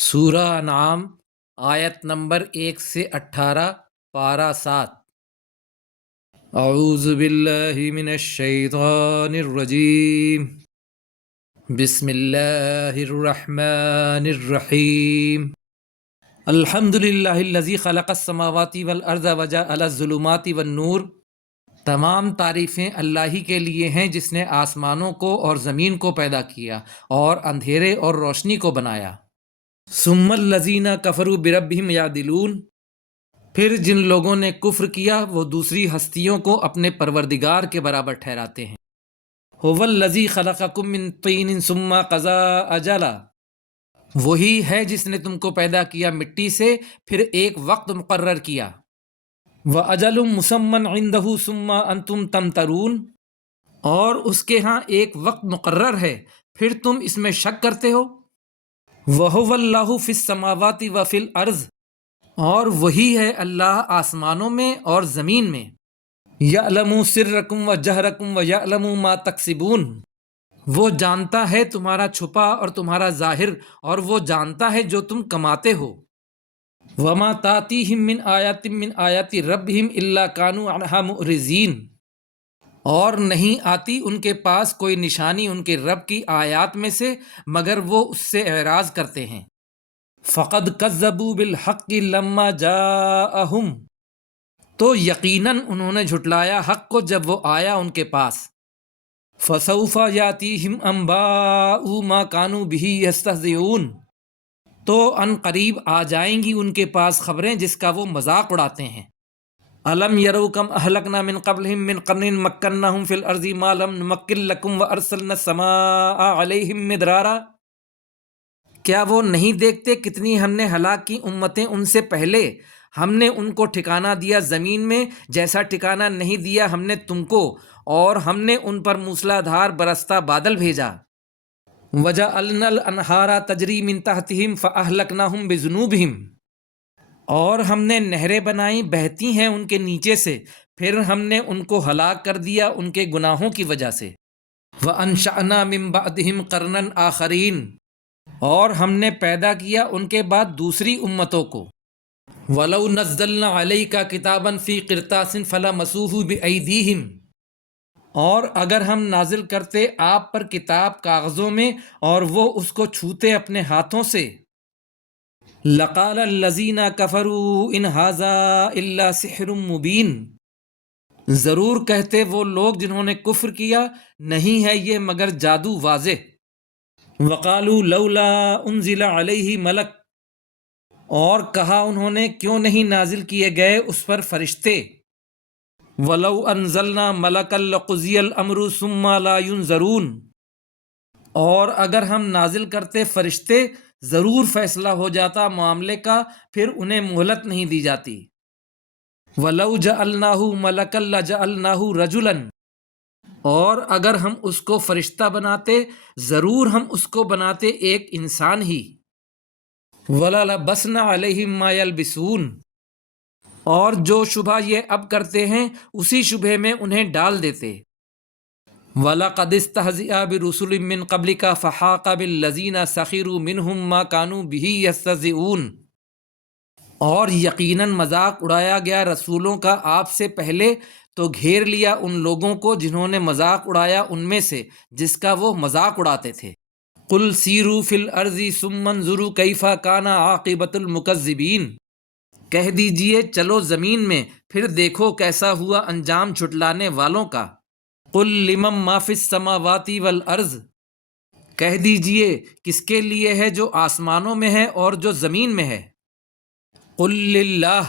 سورہ انعام آیت نمبر 1 سے 18 پارہ 7۔ اعوذ باللہ من الشیطان الرجیم، بسم اللہ الرحمن الرحیم۔ الحمد للہ الذی خلق السماوات والارض وجعل الظلمات والنور۔ تمام تعریفیں اللہ ہی کے لیے ہیں جس نے آسمانوں کو اور زمین کو پیدا کیا اور اندھیرے اور روشنی کو بنایا۔ ثم الذین کفروا بربہم یعدلون، پھر جن لوگوں نے کفر کیا وہ دوسری ہستیوں کو اپنے پروردگار کے برابر ٹھہراتے ہیں۔ هو الذی خلقکم من طین ثم قضى اجلا، وہی ہے جس نے تم کو پیدا کیا مٹی سے پھر ایک وقت مقرر کیا۔ وَأَجَلٌ مُّسَمًّى عِندَهُ ثُمَّ أَنْتُمْ تَمْتَرُونَ، اور اس کے ہاں ایک وقت مقرر ہے پھر تم اس میں شک کرتے ہو۔ وَهُوَ اللَّهُ فِي السَّمَاوَاتِ وَفِي الْأَرْضِ، اور وہی ہے اللہ آسمانوں میں اور زمین میں۔ يَعْلَمُ سِرَّكُمْ وَجَهْرَكُمْ وَيَعْلَمُ مَا تَكْسِبُونَ، وہ جانتا ہے تمہارا چھپا اور تمہارا ظاہر، اور وہ جانتا ہے جو تم کماتے ہو۔ وَمَا تَأْتِيهِم مِّنْ آيَاتٍ مِّنْ آيَاتِ رَبِّهِمْ إِلَّا كَانُوا عَنْهَا مُعْرِضِينَ، اور نہیں آتی ان کے پاس کوئی نشانی ان کے رب کی آیات میں سے مگر وہ اس سے اعراض کرتے ہیں۔ فَقَدْ كَذَّبُوا بِالْحَقِّ لَمَّا جَاءَهُمْ، تو یقیناً انہوں نے جھٹلایا حق کو جب وہ آیا ان کے پاس۔ فَسَوْفَ يَأْتِيهِمْ أَنْبَاءُ مَا كَانُوا بِهِ يَسْتَهْزِئُونَ، تو ان قریب آ جائیں گی ان کے پاس خبریں جس کا وہ مذاق اڑاتے ہیں۔ الم یروا کم اہلکنا من قبلہم من قرن مکناہم فی الارض ما لم نمکن لکم وارسلنا السماء علیہم مدرارا، کیا وہ نہیں دیکھتے کتنی ہم نے ہلاک کی امتیں ان سے پہلے، ہم نے ان کو ٹھکانہ دیا زمین میں جیسا ٹھکانہ نہیں دیا ہم نے تم کو، اور ہم نے ان پر موسلا دھار برستا بادل بھیجا۔ وَجَعَلْنَا الْأَنْهَارَ تَجْرِي مِن تَحْتِهِمْ فَأَهْلَكْنَاهُمْ بِذُنُوبِهِمْ، اور ہم نے نہریں بنائیں بہتی ہیں ان کے نیچے سے، پھر ہم نے ان کو ہلاک کر دیا ان کے گناہوں کی وجہ سے۔ وَأَنشَأْنَا مِن بَعْدِهِمْ قَرْنًا آخَرِينَ، اور ہم نے پیدا کیا ان کے بعد دوسری امتوں کو۔ وَلَوْ نَزَّلْنَا عَلَيْكَ كِتَابًا فِي قِرْطَاسٍ فَلَمَسُوهُ بِأَيْدِيهِمْ، اور اگر ہم نازل کرتے آپ پر کتاب کاغذوں میں اور وہ اس کو چھوتے اپنے ہاتھوں سے، لَقَالَ الَّذِينَ كَفَرُوا إِنْ هَذَا إِلَّا سِحْرٌ مُبِينٌ، ضرور کہتے وہ لوگ جنہوں نے کفر کیا نہیں ہے یہ مگر جادو واضح۔ وَقَالُوا لَوْلَا أُنزِلَ عَلَيْهِ مَلَكٌ، اور کہا انہوں نے کیوں نہیں نازل کیے گئے اس پر فرشتے۔ وَلَوْ أَنزَلْنَا مَلَكًا لَقُضِيَ الْأَمْرُ ثُمَّ لَا يُنظَرُونَ، اور اگر ہم نازل کرتے فرشتے ضرور فیصلہ ہو جاتا معاملے کا پھر انہیں مہلت نہیں دی جاتی۔ وَلَوْ جَعَلْنَاهُ مَلَكًا لَجَعَلْنَاهُ رَجُلًا، اور اگر ہم اس کو فرشتہ بناتے ضرور ہم اس کو بناتے ایک انسان ہی۔ وَلَلَبَسْنَا عَلَيْهِمْ مَا يَلْبِسُونَ، اور جو شبہ یہ اب کرتے ہیں اسی شبہ میں انہیں ڈال دیتے۔ وَلَقَدِ اسْتَهْزِئَ بِرُسُلٍ مِّن قَبْلِكَ فَحَاقَ بِالَّذِينَ سَخِرُوا مِنْهُم مَّا كَانُوا بِهِ يَسْتَهْزِئُونَ، اور یقیناً مذاق اڑایا گیا رسولوں کا آپ سے پہلے تو گھیر لیا ان لوگوں کو جنہوں نے مذاق اڑایا ان میں سے جس کا وہ مذاق اڑاتے تھے۔ قُلْ سِیرُوا فِی الْأَرْضِ ثُمَّ انظُرُوا کَیْفَ کَانَ عَاقِبَةُ الْمُکَذِّبِینَ، کہہ دیجئے چلو زمین میں پھر دیکھو کیسا ہوا انجام جھٹلانے والوں کا۔ قُل لِمَن مَّا فِی السَّمَاوَاتِ وَالْأَرْضِ، کہہ دیجئے کس کے لیے ہے جو آسمانوں میں ہے اور جو زمین میں ہے۔ قُل لِلَّہ،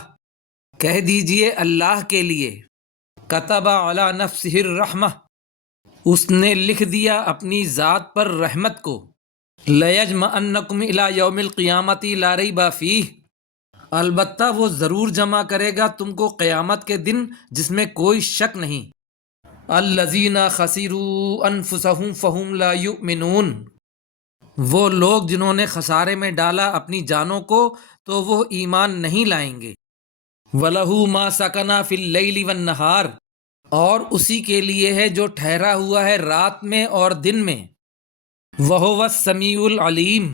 کہہ دیجئے اللہ کے لیے۔ کتب علی نفسہ الرحمہ، اس نے لکھ دیا اپنی ذات پر رحمت کو۔ لَیَجْمَعَنَّکُمْ الی یوم القیامۃ لا ریب فیہ، البتہ وہ ضرور جمع کرے گا تم کو قیامت کے دن جس میں کوئی شک نہیں۔ الذین خسروا انفسہم فہم لا یؤمنون، وہ لوگ جنہوں نے خسارے میں ڈالا اپنی جانوں کو تو وہ ایمان نہیں لائیں گے۔ وَلَہُ مَا سَكَنَ فِی اللَّیلِ وَالنَّہَارِ، اور اسی کے لیے ہے جو ٹھہرا ہوا ہے رات میں اور دن میں۔ وَهُوَ السَّمِیعُ الْعَلِیمُ،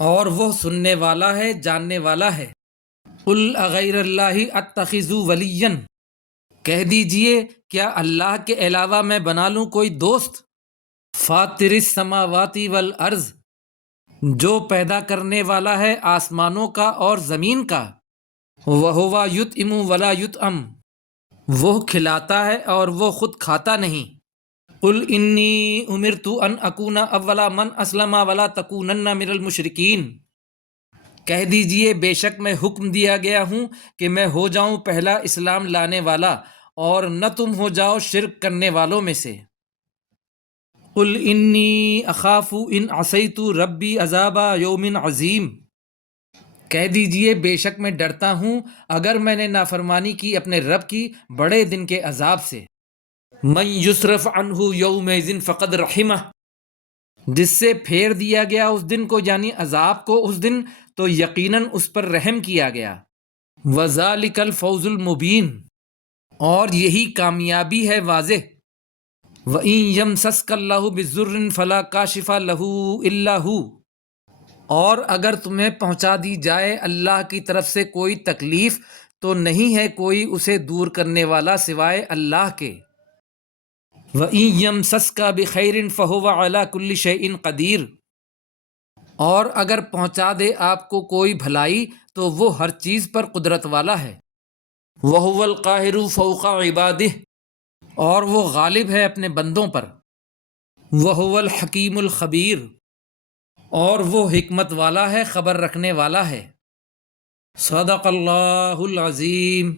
اور وہ سننے والا ہے، جاننے والا ہے۔ قل اغیر اللہ اتخذ ولیا، کہہ دیجئے کیا اللہ کے علاوہ میں بنا لوں کوئی دوست؟ فاطر السماوات والارض، جو پیدا کرنے والا ہے آسمانوں کا اور زمین کا۔ وہو یطعم ولا یطعم، وہ کھلاتا ہے اور وہ خود کھاتا نہیں۔ قل انی امرت ان اکون اول من اسلم ولا تکونن من المشرکین، کہہ دیجئے بے شک میں حکم دیا گیا ہوں کہ میں ہو جاؤں پہلا اسلام لانے والا اور نہ تم ہو جاؤ شرک کرنے والوں میں سے۔ قل انی اخاف ان عصیت ربی عذاب یوم عظیم، کہہ دیجئے بے شک میں ڈرتا ہوں اگر میں نے نافرمانی کی اپنے رب کی بڑے دن کے عذاب سے۔ من یصرف عنہ یومئذ فقد رحمہ، جس سے پھیر دیا گیا اس دن کو یعنی عذاب کو اس دن، تو یقیناً اس پر رحم کیا گیا۔ وذالک الفوز المبین، اور یہی کامیابی ہے واضح۔ وَإِن يَمْسَسْكَ اللَّهُ بِضُرٍّ فَلَا كَاشِفَ لَهُ إِلَّا هُوَ، اور اگر تمہیں پہنچا دی جائے اللہ کی طرف سے کوئی تکلیف تو نہیں ہے کوئی اسے دور کرنے والا سوائے اللہ کے۔ وَإِن يَمْسَسْكَ بِخَيْرٍ فَهُوَ عَلَى كُلِّ شَيْءٍ قَدِيرٌ، اور اگر پہنچا دے آپ کو کوئی بھلائی تو وہ ہر چیز پر قدرت والا ہے۔ وَهُوَ الْقَاهِرُ فَوْقَ عِبَادِهِ، اور وہ غالب ہے اپنے بندوں پر۔ وَهُوَ الْحَكِيمُ الْخَبِيرُ، اور وہ حکمت والا ہے، خبر رکھنے والا ہے۔ صدق اللہ العظیم۔